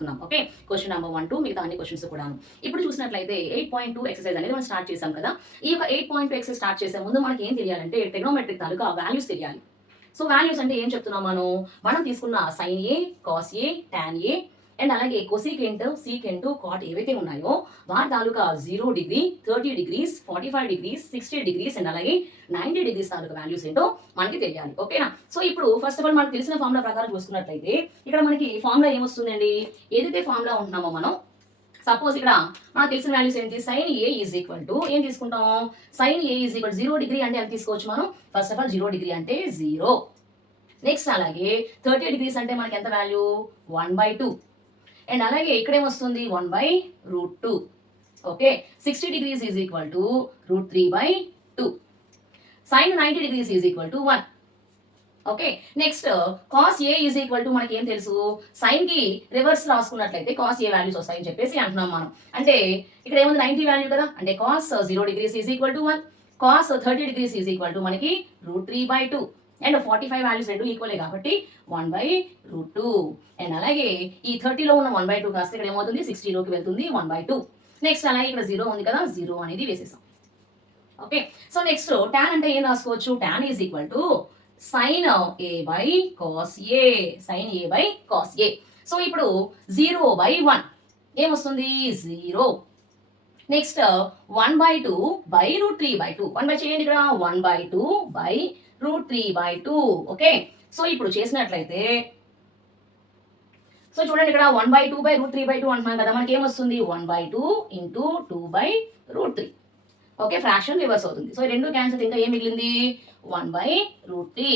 చూసుకున్నాం. Okay, question number 1 2 మిగతా అన్ని క్వశ్చన్స్ కూడా. ఇప్పుడు చూసినట్లయితే 8.2 ఎక్సర్సైజ్ అనేది మనం స్టార్ట్ చేసాం కదా. ఈ యొక్క 8.2 ఎక్సర్సైజ్ స్టార్ట్ చేసే ముందు మనకి ఏం తెలియాలంటే ట్రిగ్నోమెట్రిక్ తాలూకా వాల్యూస్ తెలియాలి. సో వాల్యూస్ అంటే ఏం చెప్తున్నాం మనం తీసుకున్న sine A, cos A, tan A and అలాగే కొసీకెంట్, సీకెంట్, కాట్ ఏవైతే ఉన్నాయో వాటి తాలూకా 0 degree, 30 degrees, 45 degrees, 60 degrees and అలాగే 90 డిగ్రీస్ తాలూకా వాల్యూస్ ఏంటో మనకి తెలియాలి. ఓకేనా? సో ఇప్పుడు ఫస్ట్ ఆఫ్ ఆల్ మనకు తెలిసిన ఫార్ములా ప్రకారం చూసుకున్నట్లయితే ఇక్కడ మనకి ఫార్ములా ఏమొస్తుందండి, ఏదైతే ఫార్ములా ఉంటున్నామో మనం సపోజ్ ఇక్కడ మనకు తెలిసిన వాల్యూస్ ఏంటి, sine A is equal to ఏం తీసుకుంటాం, sine A is equal 0 degree అంటే ఎంత తీసుకోవచ్చు మనం, ఫస్ట్ ఆఫ్ ఆల్ 0 డిగ్రీ అంటే 0. నెక్స్ట్ అలాగే 30 డిగ్రీస్ అంటే మనకి ఎంత వాల్యూ 1/2 అండ్ అలాగే ఇక్కడ ఏమొస్తుంది 1/√2. Okay, 60 degrees is equal to √3/2. Sine 90 degrees is equal to 1. Okay, next cos A is equal to మనకి ఏం తెలుసు, సైన్ కి రివర్స్ రాసుకున్నట్లయితే కాస్ ఏ వాల్యూస్ వస్తాయని చెప్పేసి అంటున్నాం మనం. అంటే ఇక్కడ ఏముంది 90 వాల్యూ కదా, అంటే cos 0 degrees is equal to 1, cos 30 degrees is equal to మనకి √3/2 అండ్ 45 వాల్యూస్ రెండు ఈక్వలే కాబట్టి 1/√2 అండ్ అలాగే ఈ 30లో ఉన్న 1/2 కాస్త ఇక్కడ ఏమవుతుంది 60లోకి వెళ్తుంది 1/2. నెక్స్ట్ అలాగే ఇక్కడ 0 ఉంది కదా, 0 అనేది వేసేసాం. ఓకే, సో నెక్స్ట్ టాన్ అంటే ఏం రాసుకోవచ్చు, tan is equal to sine A by cos A, sine A by cos A. So ఇప్పుడు 0/1 ఏమొస్తుంది 0. నెక్స్ట్ 1/2 బై √3/2, 1 బై చేయండి ఇక్కడ 1/2 బై √3/2. ఓకే, సో ఇప్పుడు చేసినట్లయితే సో చూడండి ఇక్కడ 1/2 బై √3/2 అంటున్నాం కదా, మనకి ఏమొస్తుంది 1/2 ఇంటూ 2/√3. ఓకే, ఫ్రాక్షన్ రివర్స్ అవుతుంది. సో రెండు క్యాన్సిల్, ఇంకా ఏం మిగిలింది 1/√3,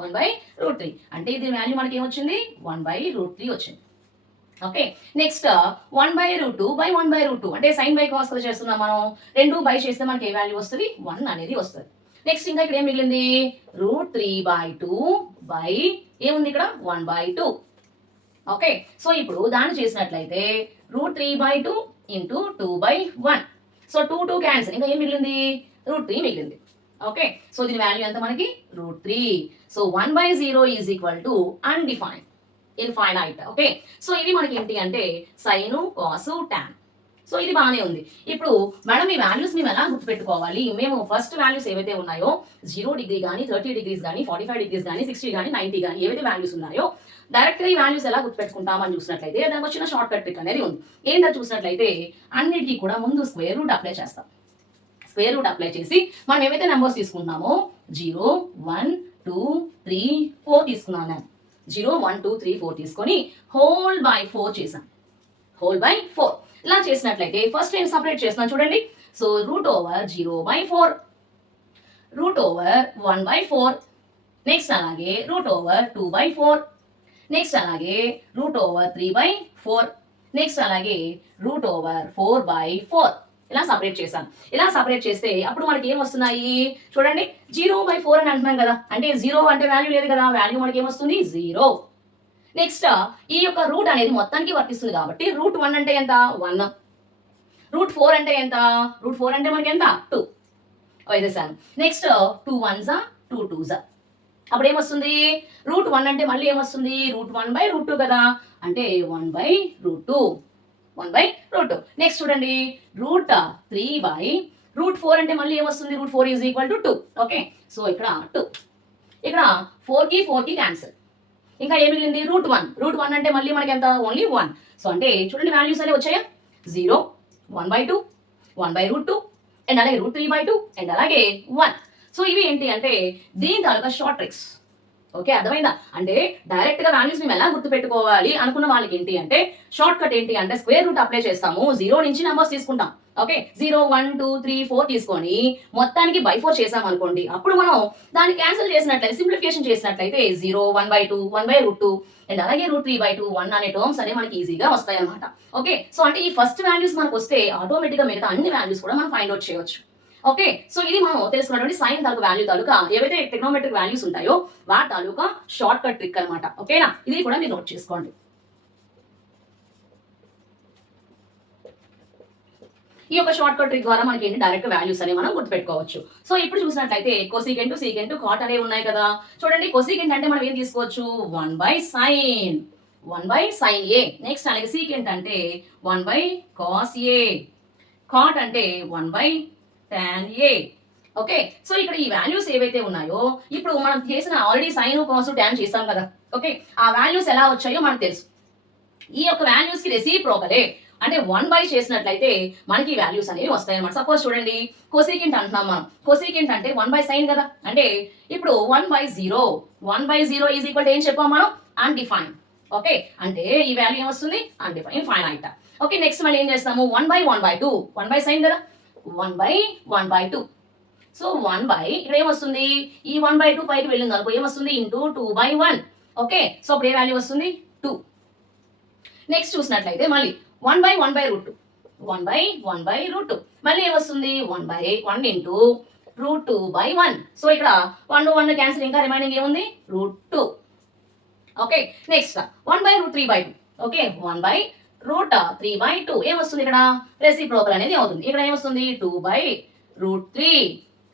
1/√3 అంటే ఇది వాల్యూ మనకి ఏమొచ్చింది 1/√3 వచ్చింది. ఓకే, నెక్స్ట్ 1/√2 బై 1/√2 అంటే సైన్ బై కాస్ చేస్తున్నాం మనం, రెండు బై చేస్తే మనకి ఏ వాల్యూ వస్తుంది 1 అనేది వస్తుంది. నెక్స్ట్ ఇంకా ఇక్కడ ఏం మిగిలింది √3/2 బై ఏముంది ఇక్కడ 1/2. ఓకే, సో ఇప్పుడు దాన్ని చేసినట్లయితే √3/2 ఇంటూ 2/1. సో 2 క్యాన్సిల్, ఇంకా ఏం మిగిలింది √3 మిగిలింది. ఓకే, సో దీని వాల్యూ ఎంత మనకి √3. So 1/0 is equal to undefined, infinite. Okay, so ఇవి మనకి ఏంటి అంటే సైను, కాసు, టాన్. సో ఇది బాగానే ఉంది. ఇప్పుడు మేడం ఈ వాల్యూస్ మేము ఎలా గుర్తుపెట్టుకోవాలి, మేము ఫస్ట్ వాల్యూస్ ఏవైతే ఉన్నాయో 0 డిగ్రీ కానీ 30 డిగ్రీస్ కానీ 45 డిగ్రీస్ కానీ 60 కానీ 90 కానీ ఏవైతే వాల్యూస్ ఉన్నాయో డైరెక్ట్గా ఈ వాల్యూస్ ఎలా గుర్తుపెట్టుకుంటామని చూసినట్లయితే దానికి వచ్చిన షార్ట్ కట్ ట్రిక్ అనేది ఉంది. ఏంటో చూసినట్లయితే అన్నిటికీ కూడా ముందు స్క్వేర్ రూట్ అప్లై చేస్తాం. స్క్వేర్ రూట్ అప్లై చేసి మనం ఏవైతే నెంబర్స్ తీసుకుంటున్నామో 0 1 2 3 4 తీసుకున్నాను నేను, 0 1 2 3 4 తీసుకొని హోల్ బై 4 చేశాను, హోల్ బై 4. ఇలా చేసినట్లయితే ఫస్ట్ నేను సపరేట్ చేస్తున్నాను చూడండి. సో √0/4, √1/4, నెక్స్ట్ అలాగే √2/4, నెక్స్ట్ అలాగే √3/4, నెక్స్ట్ అలాగే √4/4 ఇలా సపరేట్ చేశాను. ఇలా సపరేట్ చేస్తే అప్పుడు మనకి ఏం వస్తున్నాయి చూడండి, 0/4 అని అంటున్నాం కదా, అంటే 0 అంటే వాల్యూ లేదు కదా, వాల్యూ మనకి ఏమొస్తుంది 0. నెక్స్ట్ ఈ యొక్క రూట్ అనేది మొత్తానికి వర్తిస్తుంది కాబట్టి √1 అంటే ఎంత 1, √4 అంటే ఎంత, √4 అంటే మనకి ఎంత 2 వేసేసాను. నెక్స్ట్ 2 1s 2 2s, అప్పుడు ఏమొస్తుంది √1 అంటే మళ్ళీ ఏమొస్తుంది √1/√2 కదా, అంటే 1/√2, 1/√2. నెక్స్ట్ చూడండి √3/√4 అంటే మళ్ళీ ఏమొస్తుంది √4 is equal to 2. Okay, so ఇక్కడ 2, ఇక్కడ 4కి 4కి క్యాన్సిల్, ఇంకా ఏమి మిగిలింది √1 అంటే మళ్ళీ మనకి ఎంత ఓన్లీ 1. సో అంటే చూడండి వాల్యూస్ అనేవి వచ్చాయా 0 1/2 1/√2 అండ్ అలాగే √3/2 అండ్ అలాగే 1. సో ఇవి ఏంటి అంటే దీని తాలూకా షార్ట్ ట్రిక్స్. ఓకే, అర్థమైందా, అంటే డైరెక్ట్ గా వాల్యూస్ మేము ఎలా గుర్తుపెట్టుకోవాలి అనుకున్న వాళ్ళకి ఏంటి అంటే షార్ట్ కట్ ఏంటి అంటే స్క్వేర్ రూట్ అప్లై చేస్తాము, 0 నుంచి నెంబర్స్ తీసుకుంటాం. ఓకే, 0 1 2 3 4 తీసుకొని మొత్తానికి బై 4 చేసాం అనుకోండి, అప్పుడు మనం దాన్ని క్యాన్సిల్ చేసినట్లయితే సింప్లిఫికేషన్ చేసినట్లయితే 0 1/2 1/√2 అండ్ అలాగే √3/2 1 అనే టర్మ్స్ అనేవి మనకి ఈజీగా వస్తాయి అనమాట. ఓకే, సో అంటే ఈ ఫస్ట్ వాల్యూస్ మనకు వస్తే ఆటోమేటిక్గా మిగతా అన్ని వాల్యూస్ కూడా మనం ఫైండ్ అవుట్ చేయవచ్చు. ఓకే, సో ఇది మనం తెలుసుకున్నటువంటి సైన్ తాలూకా వాల్యూ తాలూకా ఏవైతే ట్రిగ్నోమెట్రిక్ వాల్యూస్ ఉంటాయో వాటి తాలూకా షార్ట్ కట్ ట్రిక్ అనమాట. ఓకేనా, ఇది కూడా మీరు నోట్ చేసుకోండి. ఈ యొక్క షార్ట్ కట్ ట్రిక్ ద్వారా మనకి ఏంటి డైరెక్ట్ వాల్యూస్ అనేవి మనం గుర్తుపెట్టుకోవచ్చు. సో ఇప్పుడు చూసినట్లయితే కొసీకెంట్, సీకెంట్, కాట్ అనేవి ఉన్నాయి కదా. చూడండి కొసీకెంట్ అంటే మనం ఏం తీసుకోవచ్చు 1/sin, 1/sin A. నెక్స్ట్ అలాగే సీకెంట్ అంటే 1/cos A. కాట్ అంటే 1/tan A. ఓకే, సో ఇక్కడ ఈ వాల్యూస్ ఏవైతే ఉన్నాయో ఇప్పుడు మనం చేసిన ఆల్రెడీ సైన్ కాస్ ట్యాన్ చేస్తాం కదా. ఓకే, ఆ వాల్యూస్ ఎలా వచ్చాయో మనకు తెలుసు. ఈ యొక్క వాల్యూస్ కి రెసిప్రోకలే అంటే 1/, చేసినట్లయితే మనకి వాల్యూస్ అనేవి వస్తాయి అన్నమాట. సపోజ్ చూడండి, కొసీకెంట్ అంటున్నాం మనం. కొసీకెంట్ అంటే 1/sin కదా. అంటే ఇప్పుడు 1/0 1/0 ఈజ్ ఈక్వల్ ఏం చెప్పాం మనం? అన్డిఫైన్. ఓకే, అంటే ఈ వాల్యూ ఏమొస్తుంది? Undefined, finite. ఓకే, నెక్స్ట్ మళ్ళీ ఏం చేస్తాము? 1/1/2 1/sin కదా. 1/1/2. సో 1/, ఇక్కడ ఏమొస్తుంది? ఈ 1/2 పైకి వెళ్ళింది అనుకో ఏమొస్తుంది? ఇంటూ 2/1. ఓకే, సో అప్పుడు ఏ వాల్యూ వస్తుంది? 2. నెక్స్ట్ చూసినట్లయితే మళ్ళీ 1/1/√2 1/1/√2 మళ్ళీ ఏమొస్తుంది? 1/1 ఇంటూ √2/1. సో ఇక్కడ 1 1 క్యాన్సిల్, ఇంకా రిమైనింగ్ ఏముంది? √2. Okay, next 1/√3/2. ఓకే, 1/√3/2 ఏమొస్తుంది? ఇక్కడ రెసిప్రోకల్ అనేది అవుతుంది. ఇక్కడ ఏమొస్తుంది? 2/√3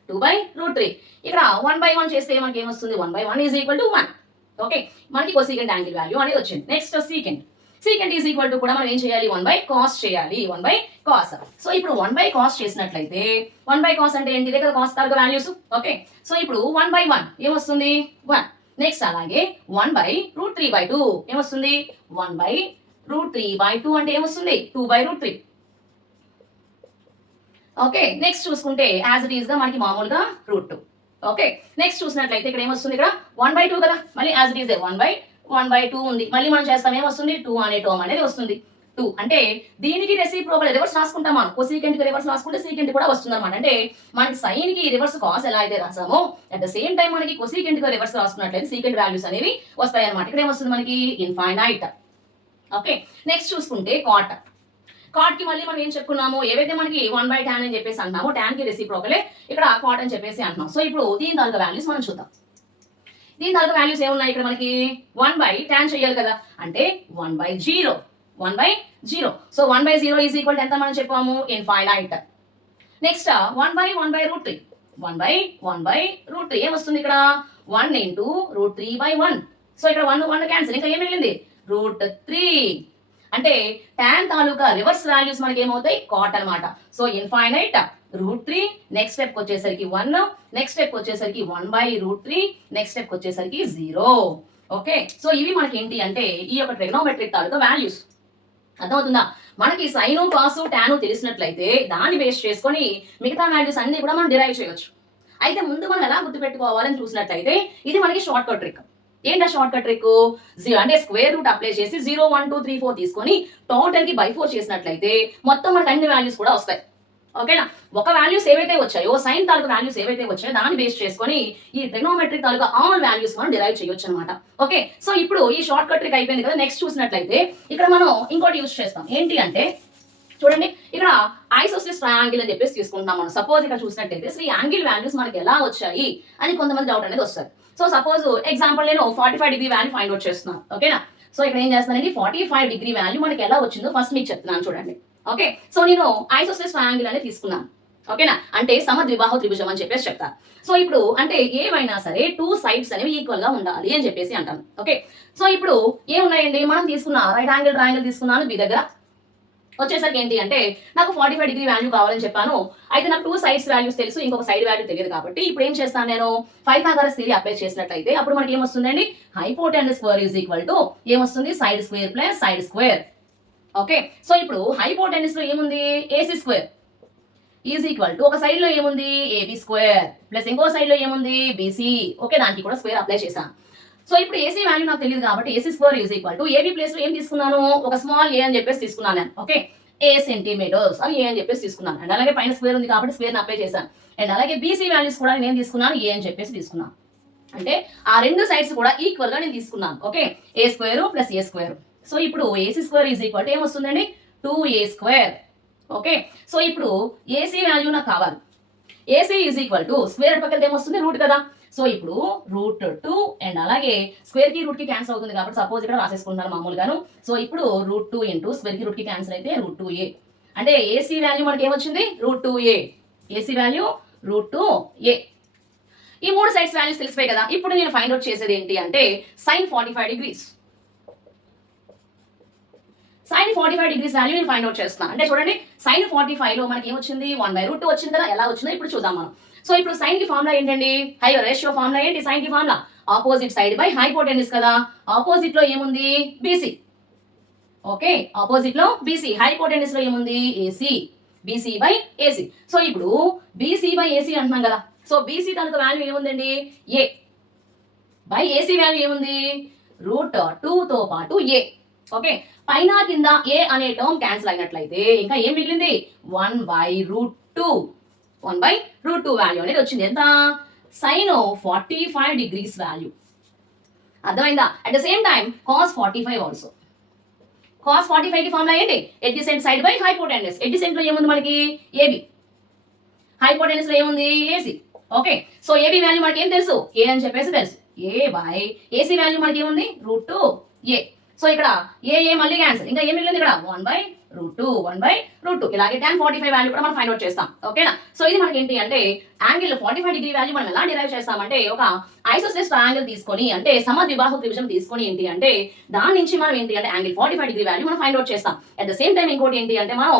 2/√3. ఇక్కడ 1/1 చేస్తే మనకి ఏమొస్తుంది? 1/1 ఈజ్ ఈక్వల్ టు 1. ఓకే, మనకి కొసీకెంట్ యాంగిల్ వాల్యూ అనేది వచ్చింది. Next secant. Secant is equal to కూడా మనం ఏం చేయాలి? 1/cos చేయాలి. 1/cos. సో ఇప్పుడు 1/cos చేసినట్లయితే 1/cos అంటే ఏంటి? ఇదే కదా కాస్ తాలూకా వాల్యూస్. ఓకే, సో ఇప్పుడు 1/1 ఏమొస్తుంది? 1. నెక్స్ట్ అలాగే 1/√3/2 ఏమొస్తుంది? 1/√3/2 అంటే ఏమొస్తుంది? 2/√3. ఓకే, నెక్స్ట్ చూసుకుంటే యాజ్ ఇట్ ఈస్ గా మనకి మామూలుగా √2. ఓకే, నెక్స్ట్ చూసినట్లయితే ఇక్కడ ఏమొస్తుంది? ఇక్కడ 1/2 కదా. మళ్ళీ యాజ్ ఇట్ ఈస్ 1/2 ఉంది. మళ్ళీ మనం చేస్తాం ఏమొస్తుంది? 2 అనే టర్మ్ అనేది వస్తుంది. 2 అంటే దీనికి రెసిప్రోకల్ రివర్స్ రాసుకుంటాం మనం. కొసీకెంట్ కి రివర్స్ రాసుకుంటే సీకెంట్ కూడా వస్తుంది అనమాట. అంటే మనకి సైన్ కి రివర్స్ కాస్ ఎలా అయితే రాసామో అట్ ద సేమ్ టైం మనకి కొసీకెంట్ కి రివర్స్ రాసుకున్నట్లయితే సీకెంట్ వాల్యూస్ అనేవి వస్తాయి అనమాట. ఇక్కడ ఏమొస్తుంది మనకి? ఇన్ఫైనైట్. ఓకే, నెక్స్ట్ చూసుకుంటే కాట్. కాట్ కి మళ్ళీ మనం ఏం చెప్పుకున్నాము? ఏవైతే మనకి 1/tan అని చెప్పేసి అంటున్నామో ట్యాన్ కి రెసిప్రోకలే ఇక్కడ కాట్ అని చెప్పేసి అంటున్నాం. సో ఇప్పుడు దీని తాలూకా వాల్యూస్ మనం చూద్దాం. దీని తాలూకా వాల్యూస్ ఏమున్నాయి? ఇక్కడ మనకి 1/tan చేయాలి కదా. అంటే 1/0 1/0. సో 1/0 ఈజ్ ఈక్వల్ ఎంత మనం చెప్పాము? ఇన్ఫైనైట్. నెక్స్ట్ 1/1/√3 1/1/√3 ఏమొస్తుంది? ఇక్కడ 1 ఇంటూ √3/1. సో ఇక్కడ 1 1 క్యాన్సిల్, ఇంకా ఏం మిగిలింది? √3. అంటే tan తాలూకా రివర్స్ వాల్యూస్ మనకి ఏమవుతాయి? కాట్ అనమాట. So infinite √3. నెక్స్ట్ స్టెప్ వచ్చేసరికి 1. నెక్స్ట్ స్టెప్ వచ్చేసరికి 1/√3. నెక్స్ట్ స్టెప్ వచ్చేసరికి 0. ఓకే, సో ఇవి మనకి ఏంటి అంటే ఈ యొక్క ట్రిగ్నోమెట్రిక్ తాలూకా వాల్యూస్. అర్థమవుతుందా? మనకి సైను కాసు టాను తెలిసినట్లయితే దాన్ని బేస్ చేసుకొని మిగతా వాల్యూస్ అన్ని కూడా మనం డిరైవ్ చేయొచ్చు. అయితే ముందు మనం ఎలా గుర్తుపెట్టుకోవాలని చూసినట్లయితే ఇది మనకి షార్ట్ కట్ ట్రిక్. ఏంటా షార్ట్ కట్ ట్రిక్? అంటే స్క్వేర్ రూట్ అప్లై చేసి 0 1 2 3 4 తీసుకొని టోటల్ కి బై 4 చేసినట్లయితే మొత్తం మనకి అన్ని వాల్యూస్ కూడా వస్తాయి. ఓకేనా? ఒక వాల్యూస్ ఏవైతే వచ్చాయో సైన్ తాలూకు వాల్యూస్ ఏవైతే వచ్చాయో దాన్ని బేస్ చేసుకొని ఈ ట్రిగ్నోమెట్రిక్ తాలూకా ఆల్ వాల్యూస్ మనం డిరైవ్ చేయొచ్చు అనమాట. ఓకే, సో ఇప్పుడు ఈ షార్ట్ కట్ ట్రిక్ అయిపోయింది కదా. నెక్స్ట్ చూసినట్లయితే ఇక్కడ మనం ఇంకోటి యూజ్ చేస్తాం. ఏంటి అంటే చూడండి, ఇక్కడ ఐసోస్సిస్ ట్రయాంగిల్ అని చెప్పేసి తీసుకుంటున్నాం మనం. సపోజ్ ఇక్కడ చూసినట్లయితే ఈ యాంగిల్ వాల్యూస్ మనకి ఎలా వచ్చాయి అని కొంతమంది డౌట్ అనేది వస్తుంది. సో సపోజ్ ఎగ్జాంపుల్ నేను 45 డిగ్రీ వాల్యూ ఫైండ్ అవుట్ చేస్తున్నాను. ఓకేనా? సో ఇక్కడ ఏం చేస్తున్నానండి, 45 డిగ్రీ వాల్యూ మనకి ఎలా వచ్చిందో ఫస్ట్ మీకు చెప్తున్నాను చూడండి. ఓకే, సో నేను ఐసోస్సిస్ ట్రయాంగిల్ అనేది తీసుకున్నాను. ఓకేనా? అంటే సమద్విబాహు త్రిభుజం అని చెప్పేసి చెప్తాను. సో ఇప్పుడు అంటే ఏమైనా సరే 2 సైడ్స్ అనేవి ఈక్వల్ గా ఉండాలి అని చెప్పేసి అంటాను. ఓకే, సో ఇప్పుడు ఏమున్నాయండి, మనం తీసుకున్న రైట్ యాంగిల్ ట్రయాంగిల్ తీసుకున్నాను. మీ దగ్గర వచ్చేసరికి ఏంటి అంటే నాకు 45 డిగ్రీ వాల్యూ కావాలని చెప్పాను. అయితే నాకు 2 సైడ్స్ వాల్యూస్ తెలుసు, ఇంకొక సైడ్ వాల్యూ తెలియదు. కాబట్టి ఇప్పుడు ఏం చేస్తాను, నేను పైథాగరస్ థియరీ అప్లై చేసినట్లయితే అప్పుడు మనకి ఏమొస్తుందండి, hypotenuse square is equal to ఏమొస్తుంది, side square plus side square. Okay, so ఇప్పుడు హైపోటెనస్ లో ఏముంది, AC square is equal to ఒక సైడ్ లో ఏముంది, ఏబీ స్క్వేర్ ప్లస్ ఇంకో సైడ్ లో ఏముంది, బీసీ. ఓకే, దానికి కూడా స్క్వేర్ అప్లై చేశాను. సో ఇప్పుడు ఏసీ వాల్యూ నాకు తెలియదు కాబట్టి AC square is equal to AB place లో ఏం తీసుకున్నాను, ఒక స్మాల్ ఏ అని చెప్పేసి తీసుకున్నాను నేను. ఓకే, ఏ సెంటీమీటర్స్ అని ఏ అని చెప్పేసి తీసుకున్నాను. అండ్ అలాగే పైన స్క్వేర్ ఉంది కాబట్టి స్క్వేర్ అప్లై చేశాను. అండ్ అలాగే బీసీ వాల్యూస్ కూడా నేను తీసుకున్నాను, ఏ అని చెప్పేసి తీసుకున్నాను. అంటే ఆ రెండు సైడ్స్ కూడా ఈక్వల్ గా నేను తీసుకున్నాను. Okay, a square plus a square. So ఇప్పుడు AC square is equal to ఏమొస్తుందండి, 2a స్క్వేర్. ఓకే, సో ఇప్పుడు ఏసీ వాల్యూ నాకు కావాలి. AC is equal to square పక్కన ఏమొస్తుంది, రూట్ కదా. సో ఇప్పుడు √2 అండ్ అలాగే స్క్వేర్ కి రూట్ కి క్యాన్సిల్ అవుతుంది కాబట్టి సపోజ్ ఇక్కడ రాసేసుకుంటాను మామూలుగాను. సో ఇప్పుడు √2 ఇంటూ స్క్వేర్ కి రూట్ కి క్యాన్సిల్ అయితే √2a. అంటే ఏసీ వాల్యూ మనకి ఏమొచ్చింది, √2a. AC value √2a. ఈ మూడు సైడ్స్ వాల్యూస్ తెలిసిపోయి కదా. ఇప్పుడు నేను ఫైండ్ అవుట్ చేసేది ఏంటి అంటే sine 45 degrees. Sine 45 degrees value నేను ఫైండ్ అవుట్ చేస్తున్నాను. అంటే చూడండి సైన్ 45 లో మనకి ఏమొచ్చింది 1/√2 వచ్చింది కదా. ఎలా వచ్చిందో ఇప్పుడు చూద్దాం మనం. సో ఇప్పుడు సైన్ కి ఫార్ములా ఏంటండి, రేషియో ఫార్ములా ఏంటి, సైన్ కి formula opposite side by hypotenuse కదా. ఆపోజిట్ లో ఏముంది బీసీ. ఓకే, ఆపోజిట్ లో బీసీ, హైపోటెన్యూస్ లో ఏముంది AC, BC by AC. So ఇప్పుడు బీసీ బై ఏసీ అంటున్నాం కదా. సో బీసీ కనుక వాల్యూ ఏముందండి ఏ బై ఏసీ వాల్యూ ఏముంది √2 తో పాటు ఏ. ఓకే, పైన కింద ఏ అనే టర్మ్ క్యాన్సిల్ అయినట్లయితే ఇంకా ఏం మిగిలింది 1/√2. 1/√2 వాల్యూ అనేది వచ్చింది. ఎంత సైన్ 45 డిగ్రీస్ వాల్యూ. అర్థమైందా? At the same time cos 45 also. cos 45 కి ఫార్ములా ఏంటి adjacent side by hypotenuse. Adjacent లో ఏముంది మనకి ఏబి, హైపోటెన్యూస్ లో ఏముంది AC. Okay, so AB value మనకి ఏం తెలుసు ఏ అని చెప్పేసి తెలుసు. ఏ బై ఏసీ వాల్యూ మనకి ఏముంది √2 ఏ. సో ఇక్కడ ఏ మళ్ళీ క్యాన్సిల్, ఇంకా ఏం మిగిలింది ఇక్కడ 1/√2. ఇలాగే tan 45 వాల్యూ కూడా మనం ఫైండ్ అవుట్ చేస్తాం. ఓకేనా? సో ఇది మనకి ఏంటి అంటే యాంగిల్ 45 డిగ్రీ వాల్యూ మనం ఎలా డిరైవ్ చేస్తామంటే ఒక ఐసోసెలెస్ ట్రయాంగిల్ తీసుకొని, అంటే సమద్విబాహు త్రిభుజం తీసుకొని ఏంటి అంటే దాని నుంచి మనం ఏంటి అంటే యాంగిల్ 45 డిగ్రీ వాల్యూ మనం ఫైండ్ అవుట్ చేస్తాం. అట్ ద సేమ్ టైం ఇంకోటి ఏంటి అంటే మనం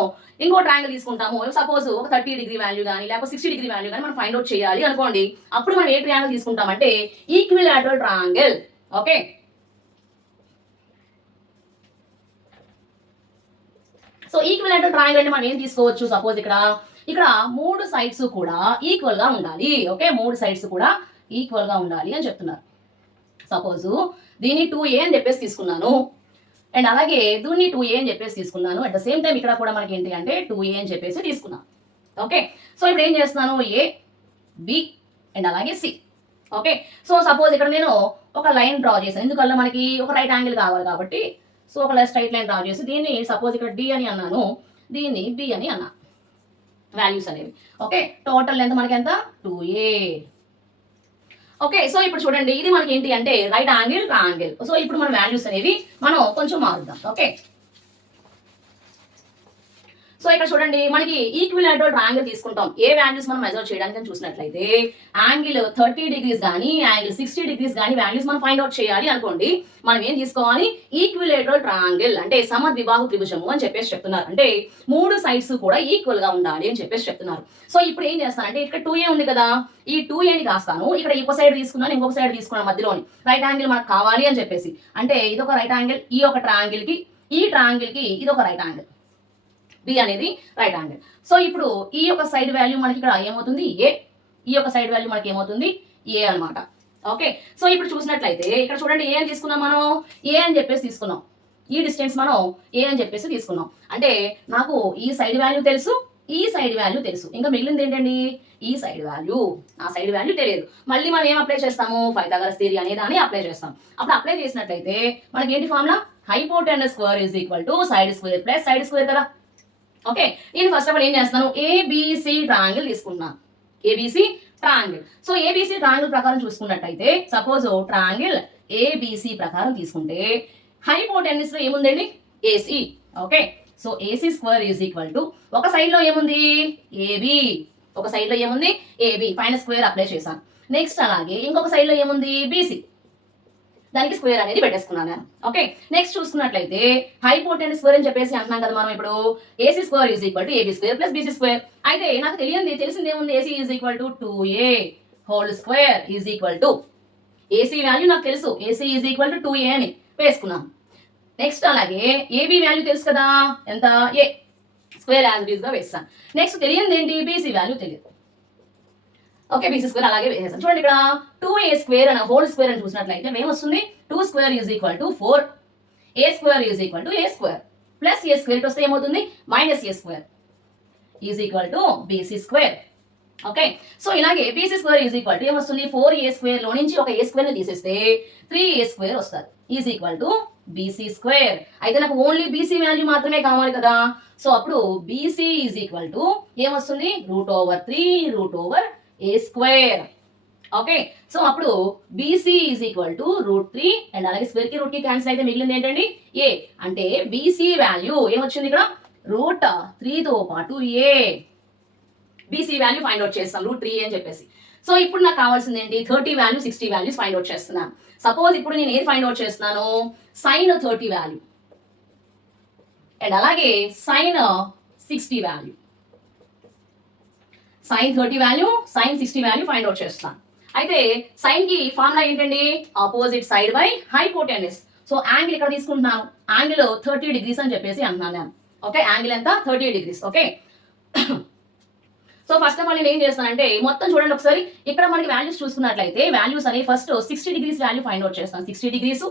ఇంకో ట్రయాంగిల్ తీసుకుంటాము. సపోజ్ ఒక 30 డిగ్రీ వాల్యూ కానీ లేకపోతే 60 డిగ్రీ వాల్యూ కానీ మనం ఫైండ్ అవుట్ చేయాలి అనుకోండి. అప్పుడు మనం ఏ ట్రయాంగిల్ తీసుకుంటామంటే equilateral triangle. Okay, so equilateral triangle అంటే మనం ఏం తీసుకోవచ్చు, సపోజ్ ఇక్కడ 3 సైడ్స్ కూడా ఈక్వల్ గా ఉండాలి. ఓకే, 3 సైడ్స్ కూడా ఈక్వల్ గా ఉండాలి అని చెప్తున్నారు. సపోజ్ దీన్ని 2a అని చెప్పేసి తీసుకున్నాను, అండ్ అలాగే దీన్ని 2a అని చెప్పేసి తీసుకున్నాను. అట్ ద సేమ్ టైం ఇక్కడ కూడా మనకి ఏంటి అంటే 2a అని చెప్పేసి తీసుకున్నాను. ఓకే, సో ఇప్పుడు ఏం చేస్తున్నాను ఏ బి అండ్ అలాగే సి. ఓకే, సో సపోజ్ ఇక్కడ నేను ఒక లైన్ డ్రా చేశాను, ఎందుకల్లా మనకి ఒక రైట్ యాంగిల్ కావాలి కాబట్టి. సో ఒక స్ట్రైట్ లైన్ డ్రా చేసి దీన్ని సపోజ్ ఇక్కడ డి అని అన్నాను, దీన్ని బి అని అన్నా, వాల్యూస్ అనేవి. ఓకే, టోటల్ లెంత్ మనకి ఎంత 2a. ఓకే, సో ఇప్పుడు చూడండి ఇది మనకి ఏంటి అంటే రైట్ యాంగిల్ ట్రయాంగిల్. సో ఇప్పుడు మన వాల్యూస్ అనేవి మనం కొంచెం మారుద్దాం. ఓకే, సో ఇక్కడ చూడండి మనకి ఈక్విలాటరల్ ట్రయాంగిల్ తీసుకుంటాం. ఏ వాల్యూస్ మనం మెజర్ చేయడానికి చూసినట్లయితే యాంగిల్ 30 డిగ్రీస్ కానీ యాంగిల్ 60 డిగ్రీస్ కానీ వాల్యూస్ మనం ఫైండ్ అవుట్ చేయాలి అనుకోండి. మనం ఏం తీసుకోవాలి ఈక్విలాటరల్ ట్రయాంగిల్ అంటే సమద్విబాహు త్రిభుజము అని చెప్పేసి చెప్తున్నారు. అంటే 3 సైడ్స్ కూడా ఈక్వల్ గా ఉండాలి అని చెప్పేసి చెప్తున్నారు. సో ఇప్పుడు ఏం చేస్తానంటే ఇక్కడ 2a ఉంది కదా, ఈ 2a ని కాస్తాను, ఇక్కడ ఇంకో సైడ్ తీసుకున్నాను, ఇంకొక సైడ్ తీసుకున్నాను, మధ్యలోని రైట్ యాంగిల్ మనకు కావాలి అని చెప్పేసి. అంటే ఇదొక రైట్ యాంగిల్, ఈ ఒక ట్రయాంగిల్ కి ఈ ట్రయాంగిల్ కి ఇదొక రైట్ యాంగిల్, బి అనేది రైట్ యాంగిల్. సో ఇప్పుడు ఈ యొక్క సైడ్ వాల్యూ మనకి ఇక్కడ ఏమవుతుంది ఏ, ఈ యొక్క సైడ్ వాల్యూ మనకి ఏమవుతుంది ఏ అన్నమాట. ఓకే, సో ఇప్పుడు చూసినట్లయితే ఇక్కడ చూడండి ఏ అని తీసుకున్నాం, మనం ఏ అని చెప్పేసి తీసుకున్నాం, ఈ డిస్టెన్స్ మనం ఏ అని చెప్పేసి తీసుకున్నాం. అంటే నాకు ఈ సైడ్ వాల్యూ తెలుసు, ఈ సైడ్ వాల్యూ తెలుసు, ఇంకా మిగిలింది ఏంటండి ఈ సైడ్ వాల్యూ. ఆ సైడ్ వాల్యూ తెలియదు. మళ్ళీ మనం ఏం అప్లై చేస్తాము పైథాగరస్ థియరీ అనే దాన్ని అప్లై చేస్తాం. అప్పుడు అప్లై చేసినట్లయితే మనకి ఏంటి formula hypotenuse square is equal to side square plus side square కదా. ఓకే, నేను ఫస్ట్ ఆఫ్ ఆల్ ఏం చేస్తాను ఏబిసి ట్రయాంగిల్ తీసుకుంటున్నాను, ABC triangle. So ABC triangle ప్రకారం చూసుకున్నట్టయితే సపోజ్ ట్రయాంగిల్ ఏబిసి ప్రకారం తీసుకుంటే హైపోటెన్యూస్ లో ఏముందండి AC. Okay, so AC square is equal to ఒక సైడ్ లో ఏముంది ఏబి, ఒక సైడ్ లో ఏముంది ఏబి, పైన స్క్వేర్ అప్లై చేశాను. నెక్స్ట్ అలాగే ఇంకొక సైడ్ లో ఏముంది బీసీ, దానికి స్క్వేర్ అనేది పెట్టేసుకున్నాను నేను. ఓకే, నెక్స్ట్ చూసుకున్నట్లయితే హైపోటెనస్ స్క్వేర్ అని చెప్పేసి అంటున్నాం కదా మనం. ఇప్పుడు AC square is equal to AB square plus BC square. అయితే నాకు తెలిసింది ఏముంది AC is equal to 2a whole square is equal to AC value నాకు తెలుసు, AC is equal to 2a అని వేసుకున్నాను. నెక్స్ట్ అలాగే ఏబీ వాల్యూ తెలుసు కదా ఎంత ఏ, స్క్వేర్ యాజ్ గా వేస్తాను. నెక్స్ట్ తెలియంది ఏంటి బీసీ వాల్యూ తెలియదు. ఓకే, బీసీ స్క్వేర్ అలాగే వేసేసాం. చూడండి ఇక్కడ 2a స్క్వేర్ అని హోల్ స్క్వేర్ అని చూసినట్లయితే ఏమొస్తుంది 2 square is equal to 4, a square is equal to a square plus a square వస్తే ఏమవుతుంది minus a square is equal to BC square. Okay, so ఇలాగే BC square is equal to ఏమొస్తుంది 4a square లో నుంచి ఒక a square ని తీసేస్తే 3a square వస్తుంది is equal to BC square. అయితే నాకు ఓన్లీ బీసీ వాల్యూ మాత్రమే కావాలి కదా. సో అప్పుడు బీసీ ఈజ్ ఈక్వల్ టు ఏమొస్తుంది √3 a స్క్వేర్. ఓకే, సో అప్పుడు BC is equal to √3 and అలాగే స్క్వేర్ కి రూట్ కి క్యాన్సిల్ అయితే మిగిలింది ఏంటండి ఏ. అంటే బీసీ వాల్యూ ఏమొచ్చింది ఇక్కడ √3 తో పాటు ఏ, బీసీ వాల్యూ ఫైండ్ అవుట్ చేస్తాం √3 అని చెప్పేసి. సో ఇప్పుడు నాకు కావాల్సింది ఏంటి 30 వాల్యూ 60 వాల్యూస్ ఫైండ్ అవుట్ చేస్తున్నాను. సపోజ్ ఇప్పుడు నేను ఏది ఫైండ్ అవుట్ చేస్తున్నాను సైన్ 30 వాల్యూ. అండ్ అలాగే sine 60 value, sine 30 value, sine 60 value find out చేస్తాను. అయితే సైన్ కి ఫార్ములా ఏంటండి, opposite side by hypotenuse. So angle ఇక్కడ తీసుకుంటున్నాను, యాంగిల్ 30 degrees అని చెప్పేసి అంటున్నాను నేను. ఓకే, యాంగిల్ ఎంత 30 degrees. Okay, so first of all నేను ఏం చేస్తానంటే మొత్తం చూడండి ఒకసారి. ఇక్కడ మనకి వాల్యూస్ చూసుకున్నట్లయితే వాల్యూస్ అనేవి first 60 degrees value find out చేస్తాను. 60 degrees.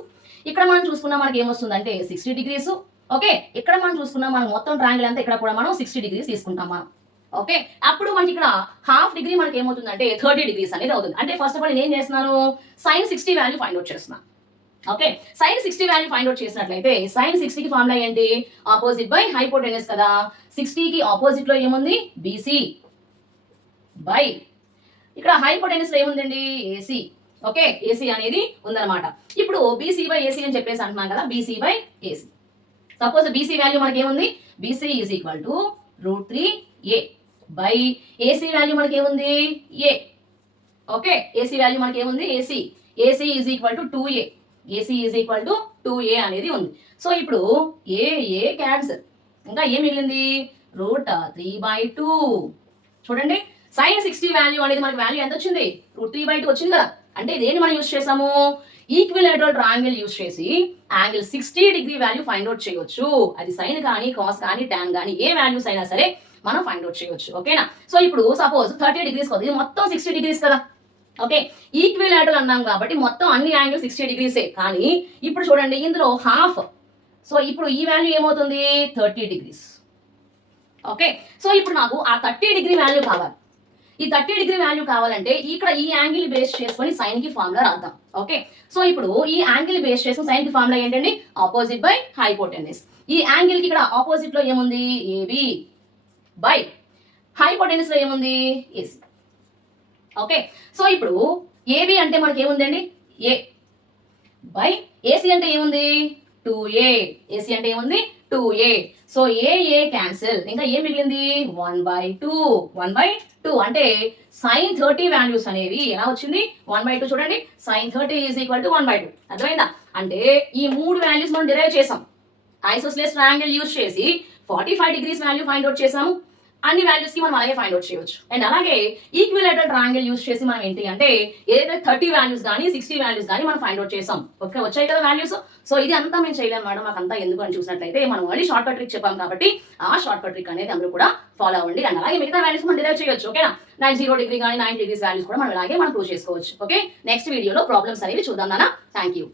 ఇక్కడ మనం చూసుకున్నా మనకి ఏమొస్తుందంటే 60 degrees. ఓకే, ఇక్కడ మనం చూసుకున్నా మనం మొత్తం ట్రయాంగిల్ అంతా ఇక్కడ కూడా మనం 60 degrees తీసుకుంటాం మనం. ఓకే, అప్పుడు మనకి ఇక్కడ హాఫ్ డిగ్రీ మనకి ఏమవుతుందంటే 30 degrees అనేది అవుతుంది. అంటే ఫస్ట్ ఆఫ్ ఆల్ నేను ఏం చేస్తున్నాను, సైన్ 60 వాల్యూ ఫైండ్ అవుట్ చేస్తున్నాను. Okay, sine 60 value find out చేసినట్లయితే సైన్ 60 కి ఫార్ములా ఏంటి, ఆపోజిట్ బై హైపోటెన్యూస్ కదా. 60 కి ఆపోజిట్ లో ఏముంది, బీసీ బై ఇక్కడ హైపోటెన్యూస్ లో ఏముందండి, ఏసీ. ఓకే, ఏసీ అనేది ఉందన్నమాట. ఇప్పుడు బీసీ బై ఏసీ అని చెప్పేసి అంటున్నాం కదా, BC by AC. Suppose BC value మనకి ఏముంది, BC is equal to √3a by AC value మనకి ఏముంది, ఏ. ఓకే, ఏసీ వాల్యూ మనకి ఏముంది, AC. AC is equal to 2a, AC is equal to 2a అనేది ఉంది. సో ఇప్పుడు ఏ క్యాన్సల్, ఇంకా ఏం మిగిలింది, √3/2. చూడండి, సైన్ 60 వాల్యూ అనేది మనకి వాల్యూ ఎంత వచ్చింది, √3/2 వచ్చింది కదా. అంటే దేన్ని మనం యూజ్ చేసాము, ఈక్విలేటరల్ ట్రయాంగిల్ యూజ్ చేసి angle 60 degree value find out చేయొచ్చు. అది సైన్ కానీ కాస్ కానీ టాన్ కానీ ఏ వాల్యూస్ అయినా సరే మనం ఫైండ్ అవుట్ చేయొచ్చు. ఓకేనా. సో ఇప్పుడు సపోజ్ 30 degrees కదా, ఇది మొత్తం 60 degrees కదా. ఓకే, ఈక్విలేటరల్ అన్నాం కాబట్టి మొత్తం అన్ని యాంగిల్ 60 degrees. కానీ ఇప్పుడు చూడండి ఇందులో హాఫ్, సో ఇప్పుడు ఈ వాల్యూ ఏమవుతుంది, 30 degrees. ఓకే, సో ఇప్పుడు నాకు ఆ 30 degree వాల్యూ కావాలి. ఈ 30 degree వాల్యూ కావాలంటే ఇక్కడ ఈ యాంగిల్ బేస్ చేసుకొని సైన్ కి ఫార్ములా రాద్దాం. ఓకే, సో ఇప్పుడు ఈ యాంగిల్ బేస్ చేసుకుని సైన్ కి ఫార్ములా ఏంటండి, ఆపోజిట్ బై హైపోటెన్యూస్. ఈ యాంగిల్ కి ఇక్కడ ఆపోజిట్ లో ఏముంది, ఏబి బై హైపోటెన్యూస్ లో ఏముంది, ఏసీ. ఓకే, సో ఇప్పుడు ఏబి అంటే మనకి ఏముందండి, ఏ బై ఏసీ అంటే ఏముంది, 2a. ఏసీ అంటే ఏముంది, 2a. సో ఏ క్యాన్సిల్, ఇంకా ఏం మిగిలింది, 1/2. 1/2 అంటే సైన్ 30 వాల్యూస్ అనేవి ఎలా వచ్చింది, 1/2. చూడండి, సైన్ 30 ఈజ్ ఈక్వల్ టు 1/2. అర్థమైందా. అంటే ఈ మూడు వాల్యూస్ మనం డిరైవ్ చేసాం. ఐసోస్లేస్ ట్రయాంగిల్ యూజ్ చేసి 45 degrees వాల్యూ ఫైండ్ అవుట్ చేసాము. అన్ని వాల్యూస్ కి మనం అలాగే ఫైండ్ అవుట్ చేయొచ్చు. అండ్ అలాగే ఈక్విలేటరల్ ట్రయాంగిల్ యూజ్ చేసి మనం ఏంటి అంటే ఏదైతే 30 వాల్యూస్ కానీ 60 వాల్యూస్ కానీ మనం ఫైండ్ అవుట్ చేసాం. ఓకే, వచ్చాయి కదా వాల్యూస్. సో ఇది అంతా మేము చేయలేము మేడం, మాకు అంతా ఎందుకు అని చూసినట్లయితే మనం ఆల్రెడీ షార్ట్ కట్ ట్రిక్ చెప్పాం కాబట్టి ఆ షార్ట్ కట్ ట్రిక్ అనేది అందరూ కూడా ఫాలో అవ్వండి. అండ్ అలాగే మిగతా వాల్యూస్ మనం డిరైవ్ చేయొచ్చు. ఓకేనా, 0 degree కానీ 9 degrees వాల్యూస్ కూడా మనం అలాగే మనం ప్రూవ్ చేసుకోవచ్చు. ఓకే, నెక్స్ట్ వీడియోలో ప్రాబ్లమ్స్ అనేవి చూద్దాం నాన్న. Thank you.